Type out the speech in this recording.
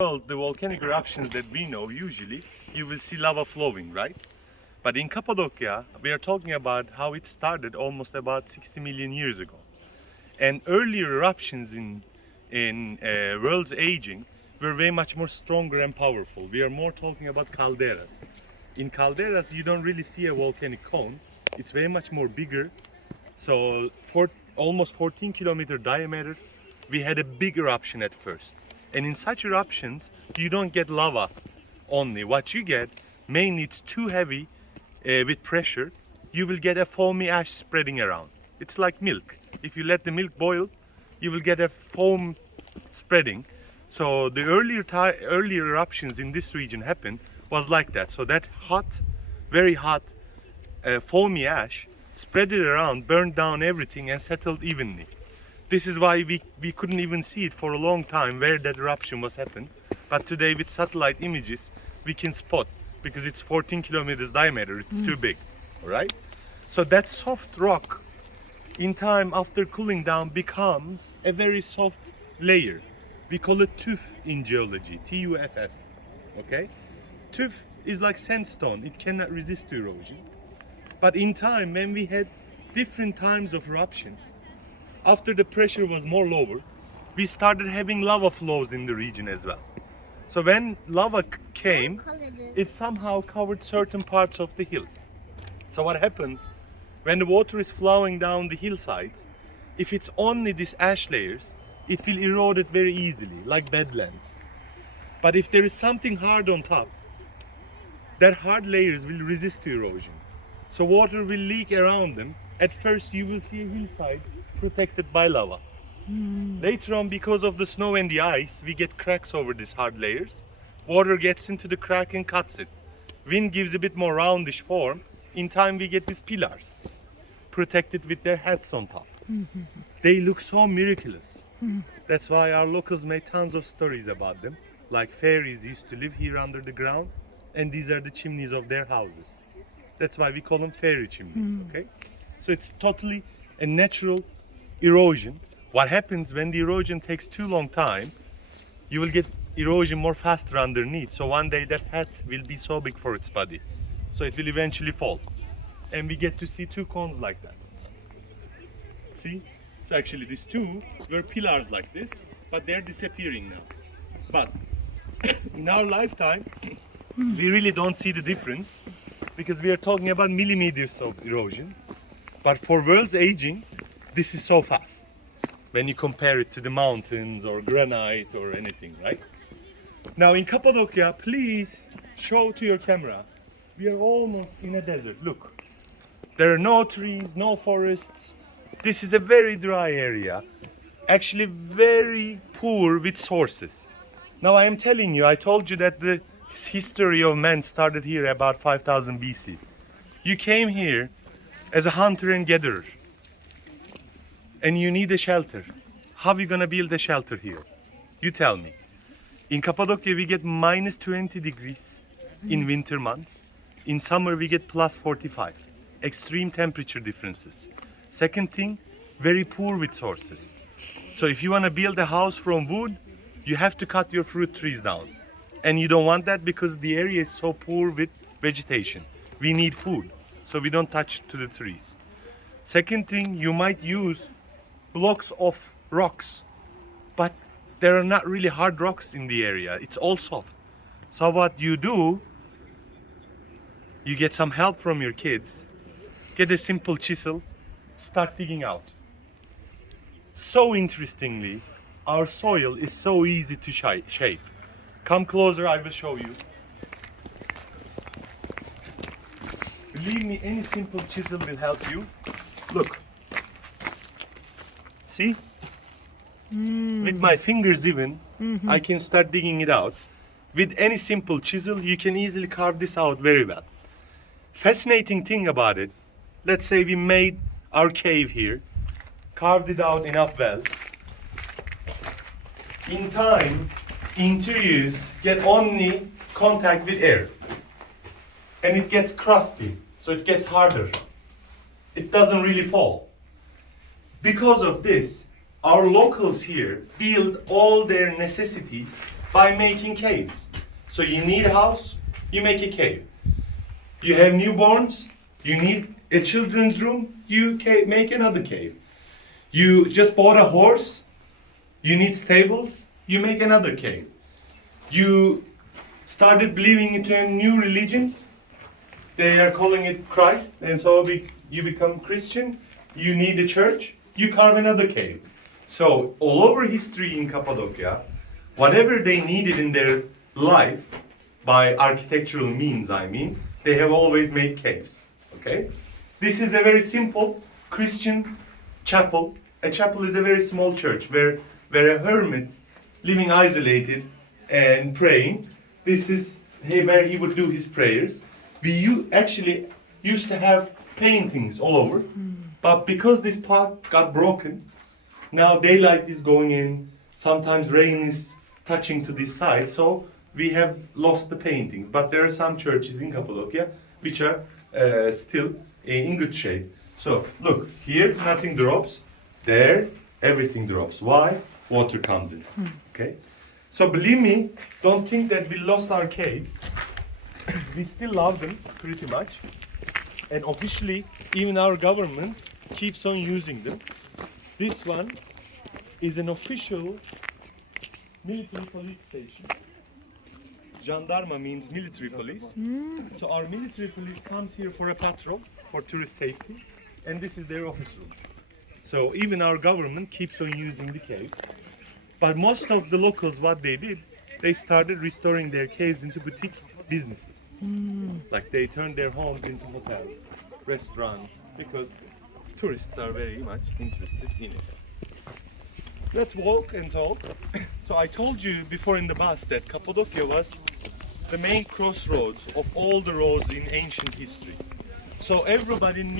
Well, the volcanic eruptions that we know, usually you will see lava flowing, right? But in Cappadocia, we are talking about how it started almost about 60 million years ago. And earlier eruptions in world's aging were very much more stronger and powerful. We are more talking about calderas. In calderas, you don't really see a volcanic cone. It's very much more bigger. So for almost 14-kilometer diameter, we had a big eruption at first. And in such eruptions, you don't get lava only. What you get, mainly it's too heavy with pressure, you will get a foamy ash spreading around. It's like milk. If you let the milk boil, you will get a foam spreading. So the earlier eruptions in this region happened was like that. So that hot, very hot, foamy ash spread it around, burned down everything and settled evenly. This is why we couldn't even see it for a long time where that eruption was happened. But today with satellite images, we can spot because it's 14 kilometers diameter, it's too big, all right? So that soft rock in time after cooling down becomes a very soft layer. We call it tuff in geology, Tuff, okay? Tuff is like sandstone, it cannot resist to erosion. But in time, when we had different times of eruptions, after the pressure was more lower, we started having lava flows in the region as well. So when lava came, it somehow covered certain parts of the hill. So what happens, when the water is flowing down the hillsides, if it's only these ash layers, it will erode it very easily, like bedlands. But if there is something hard on top, that hard layers will resist to erosion. So water will leak around them. At first you will see a hillside protected by lava. Later on, because of the snow and the ice, we get cracks over these hard layers. Water gets into the crack and cuts it. Wind gives a bit more roundish form. In time we get these pillars protected with their heads on top. They look so miraculous. That's why our locals made tons of stories about them. Like fairies used to live here under the ground, and these are the chimneys of their houses. That's why we call them fairy chimneys, okay? So it's totally a natural erosion. What happens when the erosion takes too long time, you will get erosion more faster underneath. So one day that hat will be so big for its body. So it will eventually fall. And we get to see two cones like that. See? So actually these two were pillars like this, but they're disappearing now. But in our lifetime, we really don't see the difference because we are talking about millimeters of erosion. But for world's aging, this is so fast when you compare it to the mountains or granite or anything, right? Now in Cappadocia, please show to your camera, we are almost in a desert. Look, there are no trees, no forests. This is a very dry area, actually very poor with sources. Now I am telling you, I told you that the history of man started here about 5000 BC. You came here as a hunter and gatherer, and you need a shelter. How are you gonna build a shelter here? You tell me. In Cappadocia we get minus 20 degrees in winter months. In summer we get plus 45. Extreme temperature differences. Second thing, very poor with sources. So if you wanna build a house from wood, you have to cut your fruit trees down. And you don't want that because the area is so poor with vegetation. We need food, so we don't touch to the trees. Second thing, you might use blocks of rocks, but there are not really hard rocks in the area. It's all soft. So what you do, you get some help from your kids, get a simple chisel, start digging out. So interestingly, our soil is so easy to shape. Come closer, I will show you. Believe me, any simple chisel will help you. Look. See? With my fingers even, I can start digging it out. With any simple chisel, you can easily carve this out very well. Fascinating thing about it, let's say we made our cave here, carved it out enough well. In time, interiors get only contact with air. And it gets crusty, so it gets harder. It doesn't really fall. Because of this, our locals here build all their necessities by making caves. So you need a house, you make a cave. You have newborns, you need a children's room, you make another cave. You just bought a horse, you need stables, you make another cave. You started believing into a new religion, they are calling it Christ, and so you become Christian, you need a church, you carve another cave. So all over history in Cappadocia, whatever they needed in their life, by architectural means I mean, they have always made caves. Okay? This is a very simple Christian chapel. A chapel is a very small church where a hermit living isolated and praying, this is where he would do his prayers. We actually used to have paintings all over, but because this part got broken, now daylight is going in, sometimes rain is touching to this side, so we have lost the paintings. But there are some churches in Cappadocia which are still in good shape. So look, here nothing drops, there everything drops. Why? Water comes in. Okay? So believe me, don't think that we lost our caves. We still love them pretty much. And officially, even our government keeps on using them. This one is an official military police station. Gendarme means military police. So our military police comes here for a patrol, for tourist safety. And this is their office room. So even our government keeps on using the caves. But most of the locals, what they did, they started restoring their caves into boutique businesses. Like they turned their homes into hotels, restaurants, because tourists are very much interested in it. Let's walk and talk. So I told you before in the bus that Cappadocia was the main crossroads of all the roads in ancient history. So everybody knew